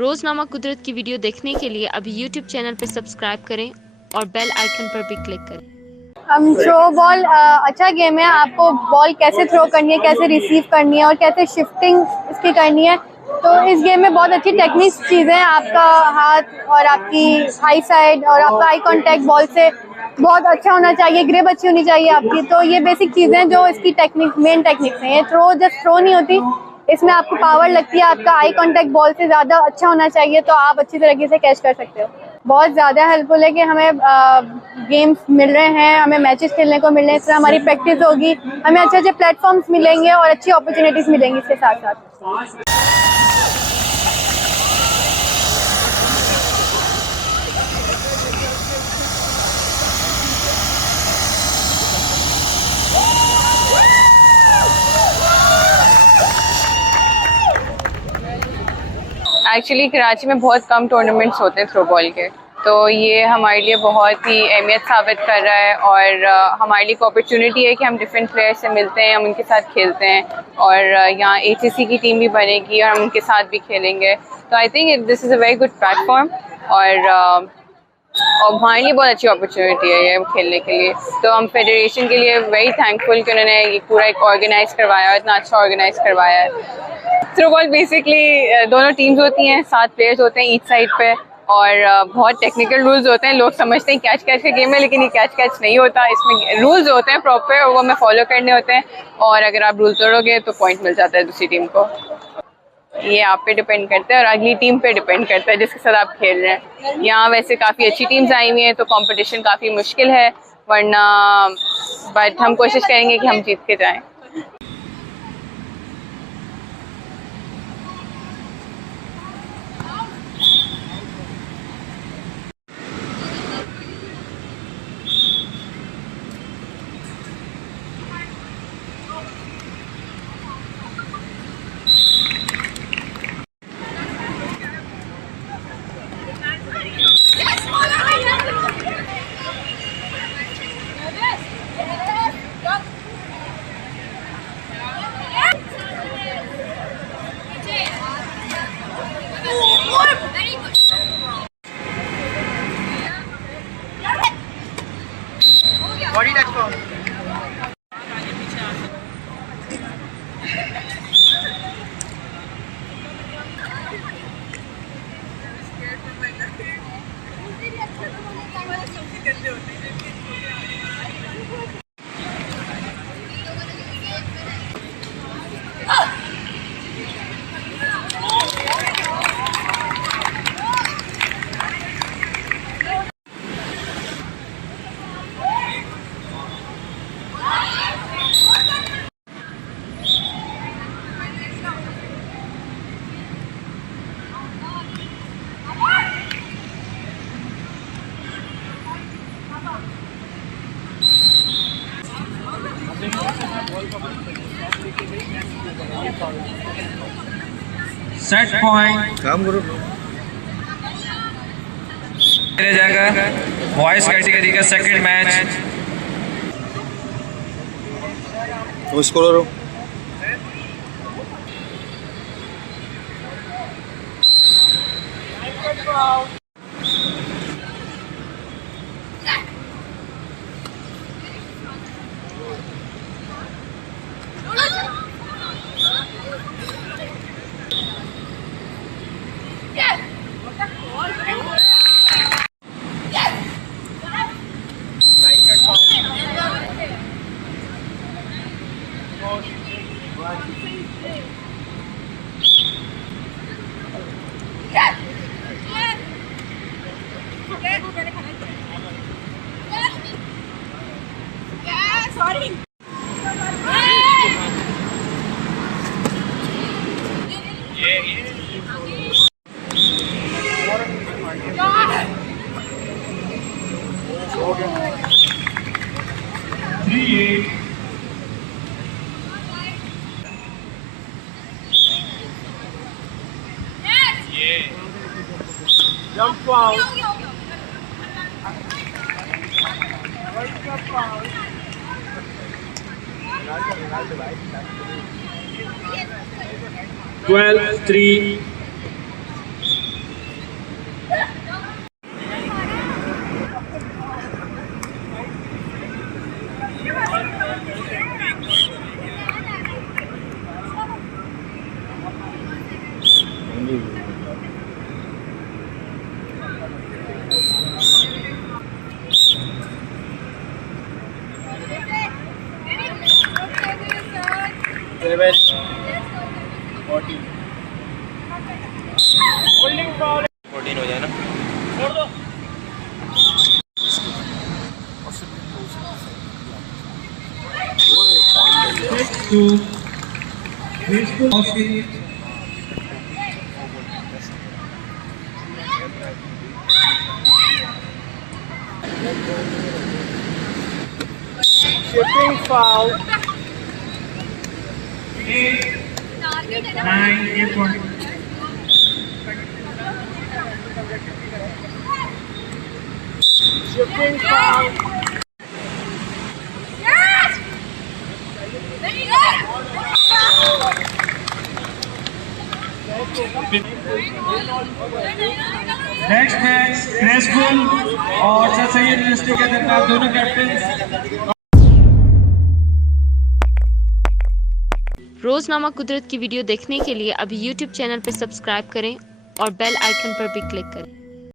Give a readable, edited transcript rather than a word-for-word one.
रोज़नामा कुदरत की वीडियो देखने के लिए अभी यूट्यूब चैनल पर सब्सक्राइब करें और बेल आइकन पर भी क्लिक करें। थ्रो बॉल अच्छा गेम है। आपको बॉल कैसे थ्रो करनी है, कैसे रिसीव करनी है और कैसे शिफ्टिंग इसकी करनी है, तो इस गेम में बहुत अच्छी टेक्निक्स चीज़ें हैं। आपका हाथ और आपकी आई साइड और आपका आई कांटेक्ट बॉल से बहुत अच्छा होना चाहिए, ग्रिप अच्छी होनी चाहिए आपकी। तो ये बेसिक चीज़ें हैं जो इसकी टेक्निक मेन टेक्निक्स हैं। ये थ्रो जस्ट थ्रो नहीं होती, इसमें आपको पावर लगती है। आपका आई कांटेक्ट बॉल से ज़्यादा अच्छा होना चाहिए, तो आप अच्छी तरीके से कैच कर सकते हो। बहुत ज़्यादा हेल्पफुल है कि हमें गेम्स मिल रहे हैं, हमें मैचेस खेलने को मिल रहे हैं, इससे हमारी प्रैक्टिस होगी, हमें अच्छे अच्छे प्लेटफॉर्म्स मिलेंगे और अच्छी अपॉर्चुनिटीज़ मिलेंगी इसके साथ साथ। एक्चुअली कराची में बहुत कम टूर्नामेंट्स होते हैं थ्रो बॉल के, तो ये हमारे लिए बहुत ही अहमियत साबित कर रहा है और हमारे लिए एक अपॉर्चुनिटी है कि हम डिफरेंट प्लेयर्स से मिलते हैं, हम उनके साथ खेलते हैं और यहाँ एचएससी की टीम भी बनेगी और हम उनके साथ भी खेलेंगे। तो I think this is a very good platform और हमारे लिए बहुत अच्छी अपॉर्चुनिटी है ये खेलने के लिए। तो हम फेडरेशन के लिए वेरी थैंकफुल कि उन्होंने ये पूरा एक ऑर्गेनाइज़ करवाया, इतना अच्छा ऑर्गेनाइज़ करवाया है। थ्रो बॉल बेसिकली दोनों टीम्स होती हैं, 7 प्लेयर्स होते हैं ईच साइड पे और बहुत टेक्निकल रूल्स होते हैं। लोग समझते हैं कैच कैच का गेम है, लेकिन ये कैच कैच नहीं होता। इसमें रूल्स होते हैं प्रॉपर और वो हमें फॉलो करने होते हैं और अगर आप रूल तोड़ोगे तो पॉइंट मिल जाता है दूसरी टीम को। ये आप पे डिपेंड करता है और अगली टीम पे डिपेंड करता है जिसके साथ आप खेल रहे हैं। यहाँ वैसे काफ़ी अच्छी टीम्स आई हुई हैं तो कंपटीशन काफ़ी मुश्किल है, वरना बट हम कोशिश करेंगे कि हम जीत के जाएं। बॉडी टच को सेट पॉइंट काम करो। खेला जाएगा बॉयज कैटेगरी का सेकंड मैच। तो स्कोर 3-8 jump foul. 12-3 हो जाए ना। Shipping foul. 9, 8 point. Shipping foul. Next match graceful और सर सैयद यूनिवर्सिटी के दरमियान दोनों कैप्टन। रोजनामा कुदरत की वीडियो देखने के लिए अभी YouTube चैनल पर सब्सक्राइब करें और बेल आइकन पर भी क्लिक करें।